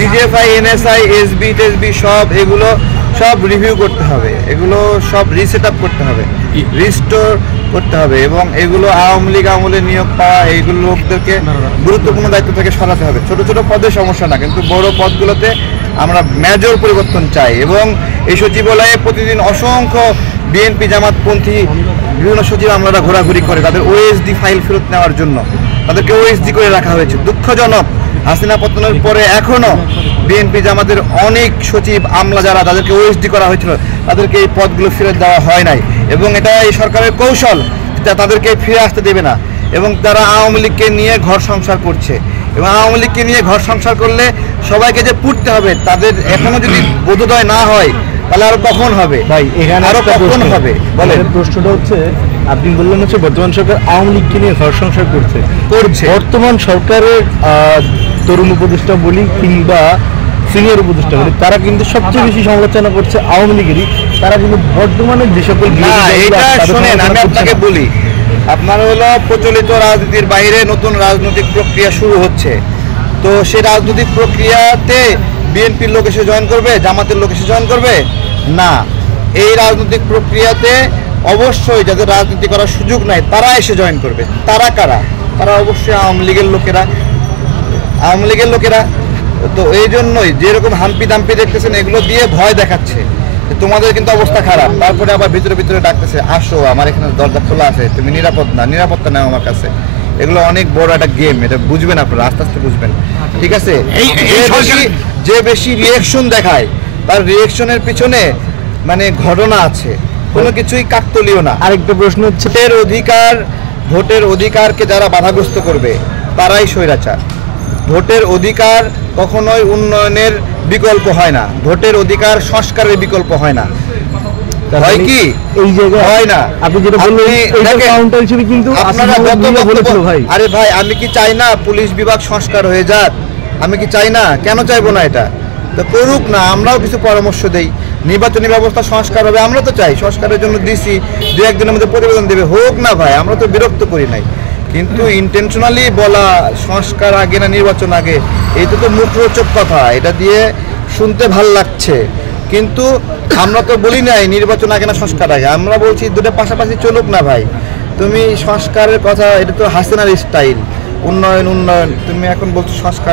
DGFI, NSI, SB টেসবি সব এগুলো সব রিভিউ করতে হবে, এগুলো সব রিসেট আপ করতে হবে, রিস্টোর করতে হবে এবং এগুলো আওয়ামী লীগ আমলে নিয়োগ পাওয়া এইগুলো লোকদেরকে গুরুত্বপূর্ণ দায়িত্ব থেকে সরাতে হবে। ছোট ছোট পদে সমস্যা না, কিন্তু বড় পদগুলোতে আমরা মেজর পরিবর্তন চাই। এবং এই সচিবালয়ে প্রতিদিন অসংখ্য বিএনপি জামাতপন্থী বিভিন্ন সচিব আমলারা ঘোরাঘুরি করে তাদের ওএসডি ফাইল ফেরত নেওয়ার জন্য, তাদেরকে ওএসডি করে রাখা হয়েছে। দুঃখজনক, হাসিনা পতনের পরে এখনও বিএনপি জামাতের অনেক সচিব আমলা যারা তাদেরকে ওএসডি করা হয়েছিল তাদেরকে এই পদগুলো ফেরত দেওয়া হয় নাই এবং এটা এই সরকারের কৌশল, তাদেরকে ফিরে আসতে দেবে না। এবং তারা আওয়ামী লীগকে নিয়ে ঘর সংসার করছে এবং আওয়ামী লীগকে নিয়ে ঘর সংসার করলে সবাইকে যে পুড়তে হবে তাদের এখনো যদি বোধোদয় না হয় তাহলে আরো কখন হবে ভাই? এখানে আরো কখন হবে বলেন? প্রশ্নটা হচ্ছে, আপনি বললেন হচ্ছে বর্তমান সরকার আওয়ামী লীগকে নিয়ে ঘর সংসার করছে। বর্তমান সরকারের তরুণ উপদেষ্টা বলি কিংবা সিনিয়র উপদেষ্টা বলি, তারা কিন্তু সবচেয়ে বেশি সমালোচনা করছে আওয়ামী লীগেরই। তারা কিন্তু বর্তমানে যে সকল শোনেন, আমি আপনাকে বলি, আপনার হলো প্রচলিত রাজনীতির বাইরে নতুন রাজনৈতিক প্রক্রিয়া শুরু হচ্ছে। তো সেই রাজনৈতিক প্রক্রিয়াতে বিএনপির লোক এসে জয়েন করবে, জামাতের লোক এসে জয়েন করবে না। এই রাজনৈতিক প্রক্রিয়াতে অবশ্যই যাদের রাজনীতি করার সুযোগ নাই তারা এসে জয়েন করবে। তারা কারা? তারা অবশ্যই আওয়ামী লীগের লোকেরা। তো এই জন্যই যেরকম হাম্পি দাম্পি দেখতেছেন এগুলো দিয়ে ভয় দেখাচ্ছে তোমাদের কিন্তু অবস্থা খারাপ, তারপরে আবার ভিতরে ভিতরে ডাকতেছে আসো আমার এখানে দরজা খোলা আছে, তুমি নিরাপত্তা নাও আমার কাছে। এগুলো অনেক বড় একটা গেম, এটা বুঝবেন আপনারা, আস্তে আস্তে বুঝবেন, ঠিক আছে? যে বেশি রিয়েকশন দেখায় তার রিয়েকশনের পিছনে মানে ঘটনা আছে, কোনো কিছুই কাকতলীয় না। আরেকটা প্রশ্ন হচ্ছে, ভোটের অধিকারকে যারা বাধাগ্রস্ত করবে তারাই স্বৈরাচার। ভোটের অধিকার কখনোই উন্নয়নের বিকল্প হয় না, ভোটের অধিকার সংস্কারের বিকল্প হয় না। হয় কি? এই জায়গায় হয় না। আপনি যেটা বললেন কাউন্টার হিসেবে কিন্তু আপনারা ভাই, আরে ভাই আমি কি চাই না পুলিশ বিভাগ সংস্কার হয়ে যাক? আমি কি চাই না? কেন চাইবো না? এটা তো করুক না, আমরাও কিছু পরামর্শ দেই। নির্বাচনী ব্যবস্থা সংস্কার হবে, আমরা তো চাই, সংস্কারের জন্য দিছি, দু একদিনের মধ্যে প্রতিবেদন দেবে, হোক না ভাই, আমরা তো বিরক্ত করি নাই। কিন্তু ইন্টেনশনালি বলা সংস্কার আগে না নির্বাচন আগে, এইটা তো মুখরোচক কথা, এটা দিয়ে শুনতে ভাল লাগছে, কিন্তু আমরা তো বলি নাই নির্বাচন আগে না সংস্কার আগে। আমরা বলছি দুটো পাশাপাশি চলুক না ভাই। তুমি সংস্কারের কথা, এটা তো হাসিনার স্টাইল, উন্নয়ন। তুমি এখন বলছো সংস্কার।